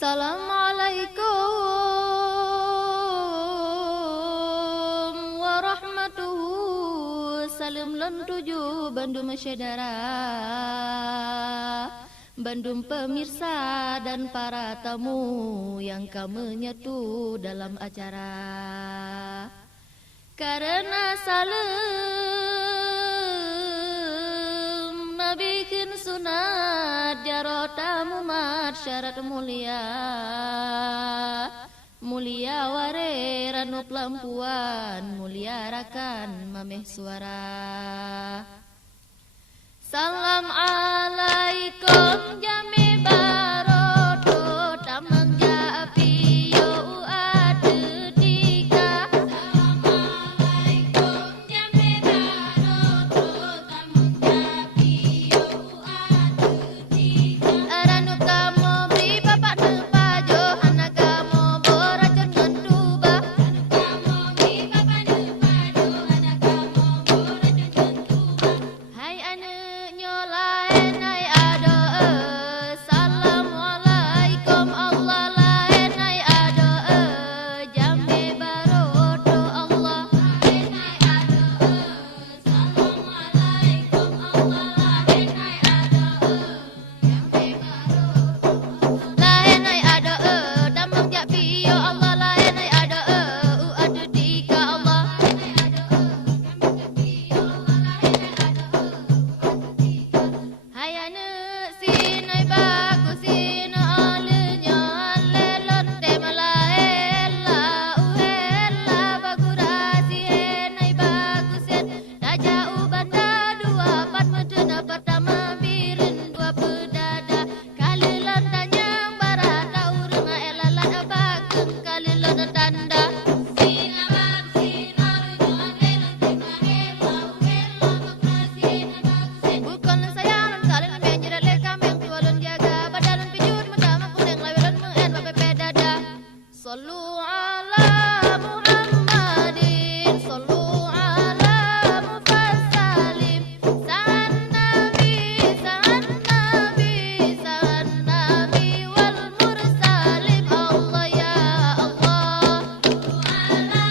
Assalamualaikum warahmatullahi salam lan tuju Bandung Masyadara, Bandung pemirsa dan para tamu yang kami menyatu dalam acara. Karena salam Nabi kin sunat jarota mumat syarat mulia, mulia ware ranu pelampuan, mulia rakan mameh suara. Salam alaikum jami barodo tamang japi yo ade dika. Salam alaikum jami barodo tamang japi yo ade dika. Aranu kamu beri bapak nepajo, anak kamu boracun ngentuba. Aranu kamu beri bapak nepajo, anak kamu boracun ngentuba. Hai ane nyolaen hai ado assalamualaikum Allah laen hai ado jambe barodo Allah laen hai ado assalamualaikum Allah laen hai ado jambe barodo laen hai ado damang japi yo Allah laen hai ado adu dika Allah laen hai ado damang japi yo Allah laen hai ado. Hayane sinai bagusin alenya lelon temalaela uhela bagurasi henai bagusin daja ubanda dua pat medena pertama birin dua pedada kalilan tanyang barata urunga elalan abageng kalilan tanda sinabag sinalenya lelon temalaela uhela bagurasi henai bagusin bukan sayangan kalian menjerat lekam yang tualun jaga badalan pijut mendama kuneng lawelon mengen bape pedada. Sallu ala Muhammadin, sallu ala mufassalim, sa'an nabi, sa'an nabi, sa'an nabi wal mursalim. Allah ya Allah. Sallu ala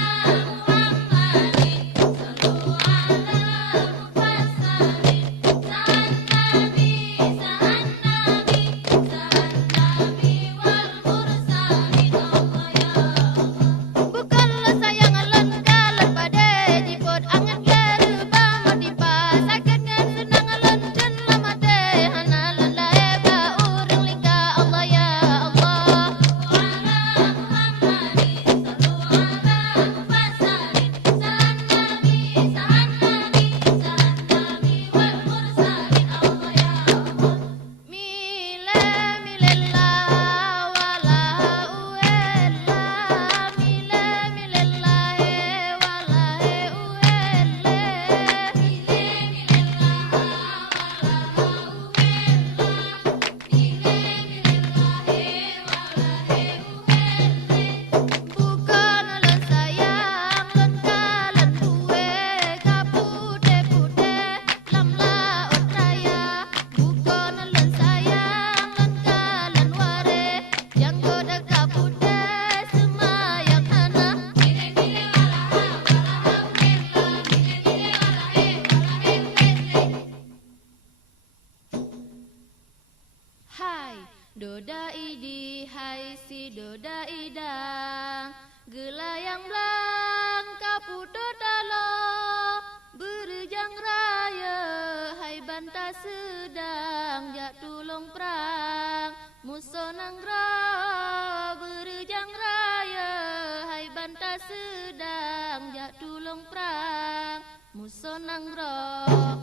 Muhammadin, sallu ala mufassalim, sa'an nabi, sa'an nabi, sa'an nabi wal mursalim. Allah ya Allah. Bukanlah sayang alon kalan pada jipot angan kerupa modipa sakit ngan senang alon dan lama teh hanalan laeba urang lingga Allah ya Allah. Ala Muhammadin sallu ala mufassalim sa'an nabi sa'an nabi sa'an nabi wal mursalin. Allah ya Allah. Mile milela wala uella mile milela he wala he uelle mile milela wala uella mile milela he wala he uelle bukan lan sayang lan kalan duwe kapude-pude lam laut raya bukan lan sayang lan kalan ware yang goda kapude semayang hana mile mile wala uella mile mile wala uelle. Hai doda idi hai si doda idang gelayang blang kapudo dalo berjang raya hai banta sedang jak tulung perang musonang ro berjang raya hai banta sedang jak tulung perang musonang ro.